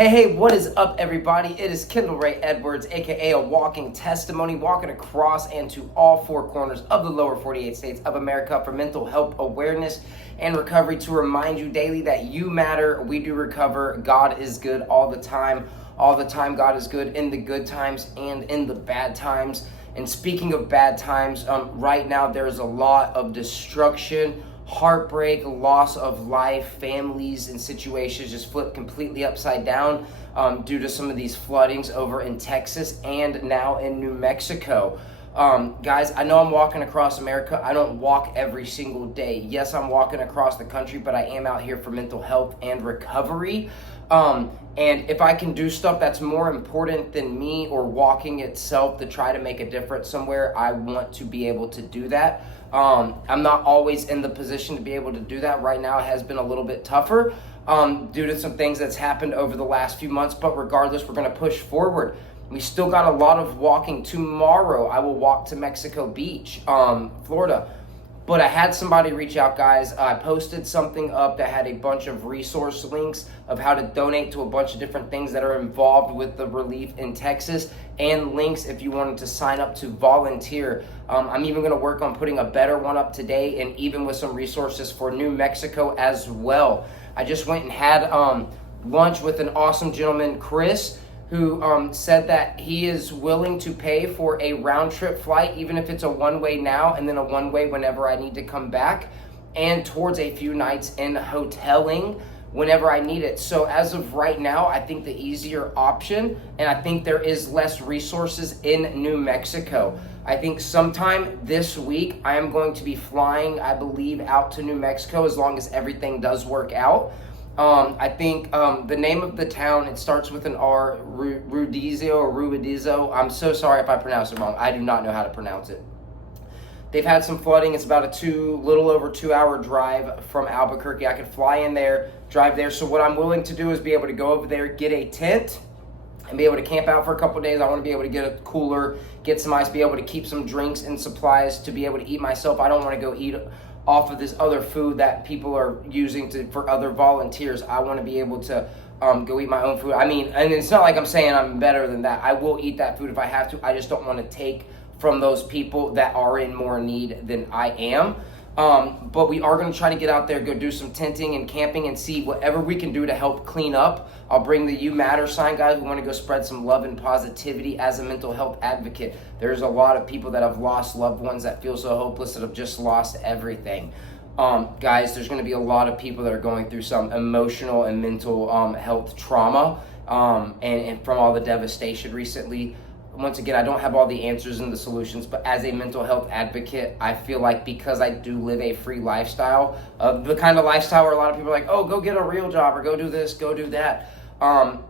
Hey, what is up, everybody? It is Kyndal Ray Edwards, aka a walking testimony, walking across and to all four corners of the lower 48 states of America for mental health awareness and recovery, to remind you daily that you matter, we do recover, God is good all the time. All the time, God is good in the good times and in the bad times. And speaking of bad times, right now there's a lot of destruction, heartbreak, loss of life, families and situations just flipped completely upside down due to some of these floodings over in Texas and now in New Mexico. Guys, I know I'm walking across America. I don't walk every single day. Yes, I'm walking across the country, but I am out here for mental health and recovery. And if I can do stuff that's more important than me or walking itself to try to make a difference somewhere, I want to be able to do that. I'm not always in the position to be able to do that. Right now it has been a little bit tougher due to some things that's happened over the last few months, but regardless, we're going to push forward. We still got a lot of walking. Tomorrow I will walk to Mexico Beach, Florida. But I had somebody reach out, guys. I posted something up that had a bunch of resource links of how to donate to a bunch of different things that are involved with the relief in Texas, and links if you wanted to sign up to volunteer. I'm even going to work on putting a better one up today, and even with some resources for New Mexico as well. I just went and had lunch with an awesome gentleman, Chris, who said that he is willing to pay for a round trip flight, even if it's a one-way now and then a one-way whenever I need to come back, and towards a few nights in hoteling whenever I need it. So as of right now, I think the easier option, and I think there is less resources in New Mexico. I think sometime this week, I am going to be flying, I believe, out to New Mexico as long as everything does work out. I think the name of the town, it starts with an R, Rubidizo. I'm so sorry if I pronounce it wrong. I do not know how to pronounce it. They've had some flooding. It's about a little over 2 hour drive from Albuquerque. I could fly in there, drive there. So what I'm willing to do is be able to go over there, get a tent, and be able to camp out for a couple of days. I want to be able to get a cooler, get some ice, be able to keep some drinks and supplies to be able to eat myself. I don't want to go eat off of this other food that people are using for other volunteers. I want to be able to go eat my own food. I mean, and it's not like I'm saying I'm better than that. I will eat that food if I have to. I just don't want to take from those people that are in more need than I am. But we are going to try to get out there, go do some tenting and camping and see whatever we can do to help clean up. I'll bring the You Matter sign, guys. We want to go spread some love and positivity as a mental health advocate. There's a lot of people that have lost loved ones that feel so hopeless, that have just lost everything. Guys, there's going to be a lot of people that are going through some emotional and mental health trauma and from all the devastation recently. Once again, I don't have all the answers and the solutions, but as a mental health advocate, I feel like because I do live a free lifestyle, the kind of lifestyle where a lot of people are like, oh, go get a real job or go do this, go do that. And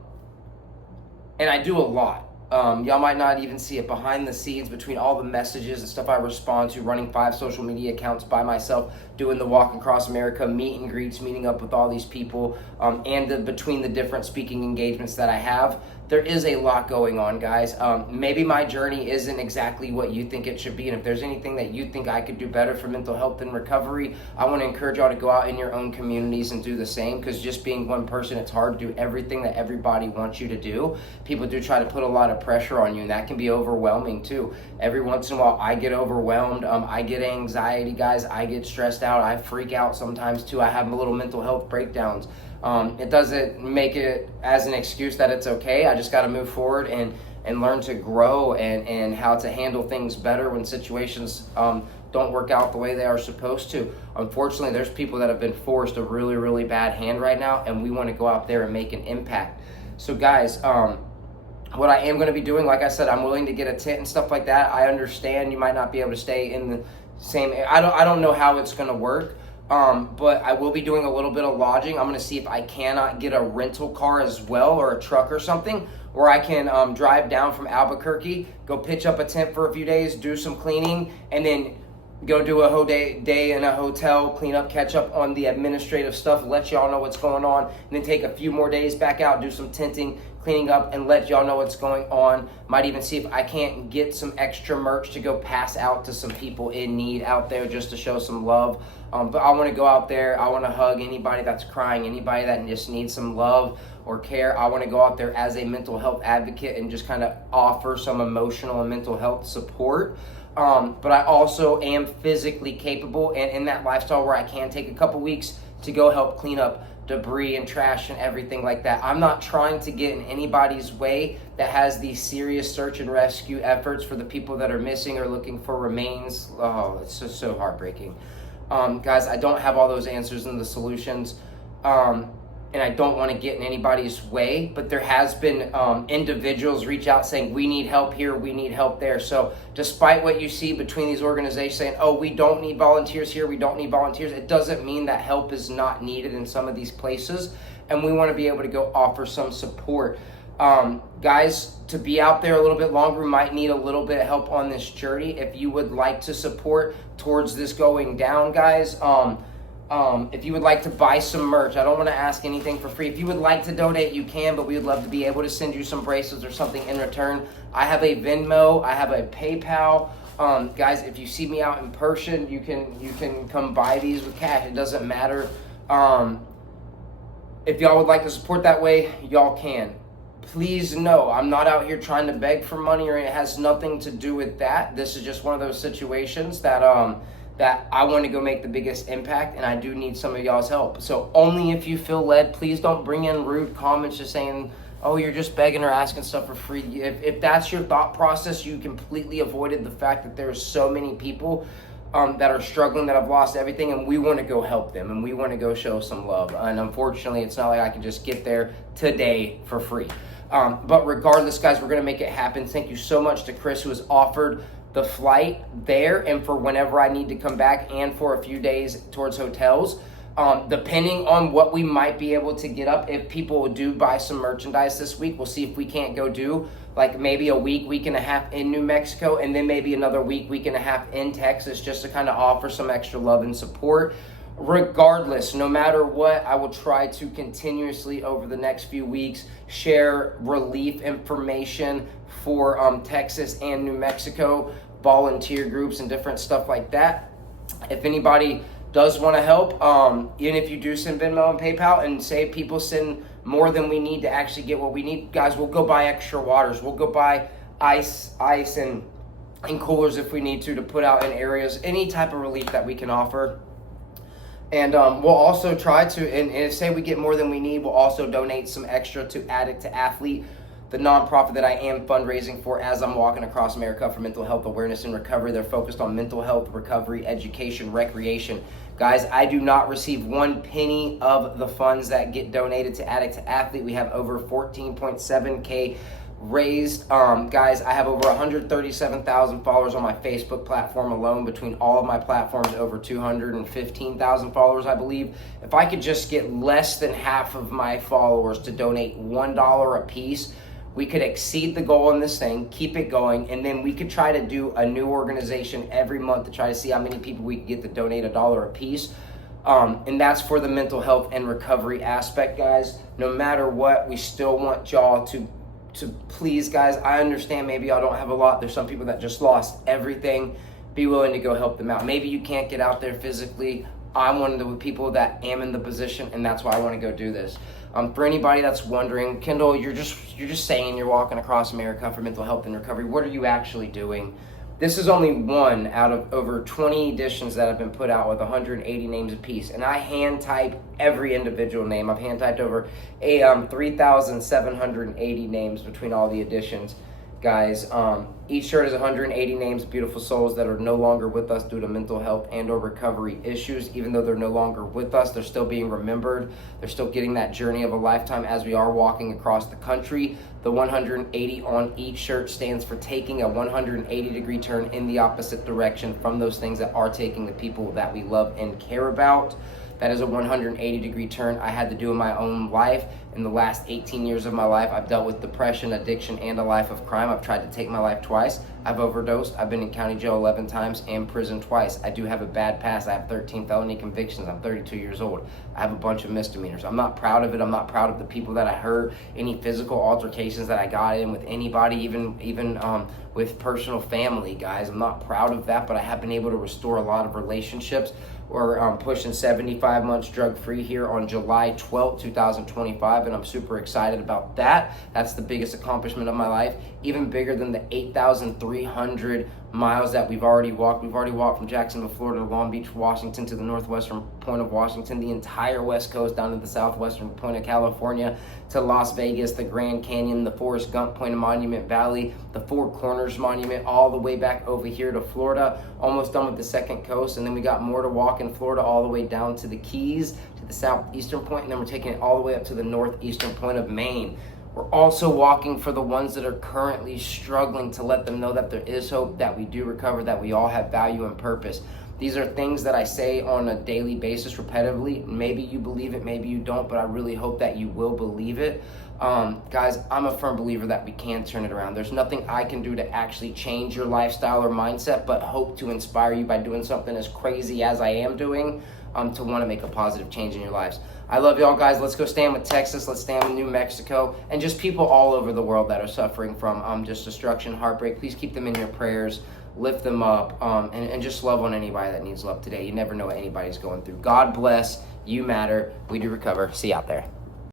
I do a lot. Y'all might not even see it behind the scenes between all the messages and stuff I respond to, running 5 social media accounts by myself, doing the walk across America, meet and greets, meeting up with all these people, and between the different speaking engagements that I have. There is a lot going on, guys. Maybe my journey isn't exactly what you think it should be, and if there's anything that you think I could do better for mental health and recovery, I want to encourage y'all to go out in your own communities and do the same, because just being one person, it's hard to do everything that everybody wants you to do. People do try to put a lot of pressure on you, and that can be overwhelming too. Every once in a while, I get overwhelmed. I get anxiety, guys. I get stressed out. I freak out sometimes too. I have little mental health breakdowns. It doesn't make it as an excuse that it's okay. I just got to move forward and learn to grow and how to handle things better when situations don't work out the way they are supposed to. Unfortunately, there's people that have been forced a really, really bad hand right now, and we want to go out there and make an impact. So guys, what I am going to be doing, like I said, I'm willing to get a tent and stuff like that. I understand you might not be able to stay in the same, I don't know how it's going to work. But I will be doing a little bit of lodging. I'm going to see if I cannot get a rental car as well, or a truck or something, where I can drive down from Albuquerque, go pitch up a tent for a few days, do some cleaning, and then go do a whole day in a hotel, clean up, catch up on the administrative stuff, let y'all know what's going on, and then take a few more days back out, do some tinting, cleaning up, and let y'all know what's going on. Might even see if I can't get some extra merch to go pass out to some people in need out there just to show some love. But I want to go out there. I want to hug anybody that's crying, anybody that just needs some love or care. I want to go out there as a mental health advocate and just kind of offer some emotional and mental health support. But I also am physically capable and in that lifestyle where I can take a couple weeks to go help clean up debris and trash and everything like that. I'm not trying to get in anybody's way that has these serious search and rescue efforts for the people that are missing or looking for remains. Oh, it's just so heartbreaking. Guys, I don't have all those answers and the solutions. And I don't want to get in anybody's way, but there has been individuals reach out saying, we need help here, we need help there. So despite what you see between these organizations saying, oh, we don't need volunteers here, we don't need volunteers, it doesn't mean that help is not needed in some of these places. And we want to be able to go offer some support. Guys, to be out there a little bit longer, we might need a little bit of help on this journey. If you would like to support towards this going down, guys, if you would like to buy some merch, I don't want to ask anything for free. If you would like to donate, you can, but we would love to be able to send you some bracelets or something in return. I have a Venmo, I have a PayPal. Guys, if you see me out in person, you can come buy these with cash. It doesn't matter. If y'all would like to support that way, y'all can. Please know, I'm not out here trying to beg for money, or it has nothing to do with that. This is just one of those situations that that I want to go make the biggest impact, and I do need some of y'all's help. So only if you feel led, please don't bring in rude comments just saying, oh, you're just begging or asking stuff for free. If that's your thought process, you completely avoided the fact that there's so many people that are struggling, that have lost everything, and we want to go help them, and we want to go show some love. And unfortunately, it's not like I can just get there today for free. But regardless, guys, we're going to make it happen. Thank you so much to Chris, who has offered the flight there and for whenever I need to come back, and for a few days towards hotels. Depending on what we might be able to get up, if people do buy some merchandise this week, we'll see if we can't go do like maybe a week and a half in New Mexico, and then maybe another week and a half in Texas, just to kind of offer some extra love and support. Regardless, no matter what, I will try to continuously over the next few weeks share relief information for Texas and New Mexico, volunteer groups and different stuff like that. If anybody does want to help, even if you do send Venmo and PayPal, and say people send more than we need to actually get what we need, guys, we'll go buy extra waters. We'll go buy ice and coolers if we need to put out in areas, any type of relief that we can offer. And we'll also try to, and if say we get more than we need, we'll also donate some extra to Addict to Athlete, the nonprofit that I am fundraising for as I'm walking across America for mental health awareness and recovery. They're focused on mental health, recovery, education, recreation. Guys, I do not receive one penny of the funds that get donated to Addict to Athlete. We have over 14.7K raised. Guys, I have over 137,000 followers on my Facebook platform alone. Between all of my platforms, over 215,000 followers, I believe. If I could just get less than half of my followers to donate $1 a piece, we could exceed the goal in this thing, keep it going, and then we could try to do a new organization every month to try to see how many people we can get to donate $1 a piece. And that's for the mental health and recovery aspect, guys. No matter what, we still want y'all to please, guys, I understand maybe y'all don't have a lot. There's some people that just lost everything. Be willing to go help them out. Maybe you can't get out there physically. I'm one of the people that am in the position, and that's why I want to go do this. For anybody that's wondering, Kyndal, you're just saying you're walking across America for mental health and recovery. What are you actually doing? This is only one out of over 20 editions that have been put out with 180 names apiece, and I hand type every individual name. I've hand typed over 3,780 names between all the editions, guys. Each shirt is 180 names, beautiful souls that are no longer with us due to mental health and or recovery issues. Even though they're no longer with us, they're still being remembered. They're still getting that journey of a lifetime as we are walking across the country. The 180 on each shirt stands for taking a 180-degree turn in the opposite direction from those things that are taking the people that we love and care about. That is a 180-degree turn I had to do in my own life. In the last 18 years of my life, I've dealt with depression, addiction, and a life of crime. I've tried to take my life twice. I've overdosed. I've been in county jail 11 times and prison twice. I do have a bad past. I have 13 felony convictions. I'm 32 years old. I have a bunch of misdemeanors. I'm not proud of it. I'm not proud of the people that I hurt, any physical altercations that I got in with anybody, even with personal family, guys. I'm not proud of that, but I have been able to restore a lot of relationships. We're pushing 75 months drug-free here on July 12th, 2025, and I'm super excited about that. That's the biggest accomplishment of my life, even bigger than the 8,300 miles that we've already walked. We've already walked from Jacksonville, Florida, to Long Beach, Washington, to the northwestern point of Washington, the entire West Coast down to the southwestern point of California, to Las Vegas, the Grand Canyon, the Forrest Gump Point of Monument Valley, the Four Corners Monument, all the way back over here to Florida, almost done with the second coast, and then we got more to walk in Florida all the way down to the Keys, to the southeastern point, and then we're taking it all the way up to the northeastern point of Maine. We're also walking for the ones that are currently struggling, to let them know that there is hope, that we do recover, that we all have value and purpose. These are things that I say on a daily basis repetitively. Maybe you believe it, maybe you don't, but I really hope that you will believe it. Guys, I'm a firm believer that we can turn it around. There's nothing I can do to actually change your lifestyle or mindset, but hope to inspire you by doing something as crazy as I am doing, to want to make a positive change in your lives. I love y'all, guys. Let's go stand with Texas. Let's stand with New Mexico, and just people all over the world that are suffering from just destruction, heartbreak. Please keep them in your prayers. Lift them up, and just love on anybody that needs love today. You never know what anybody's going through. God bless. You matter. We do recover. See you out there.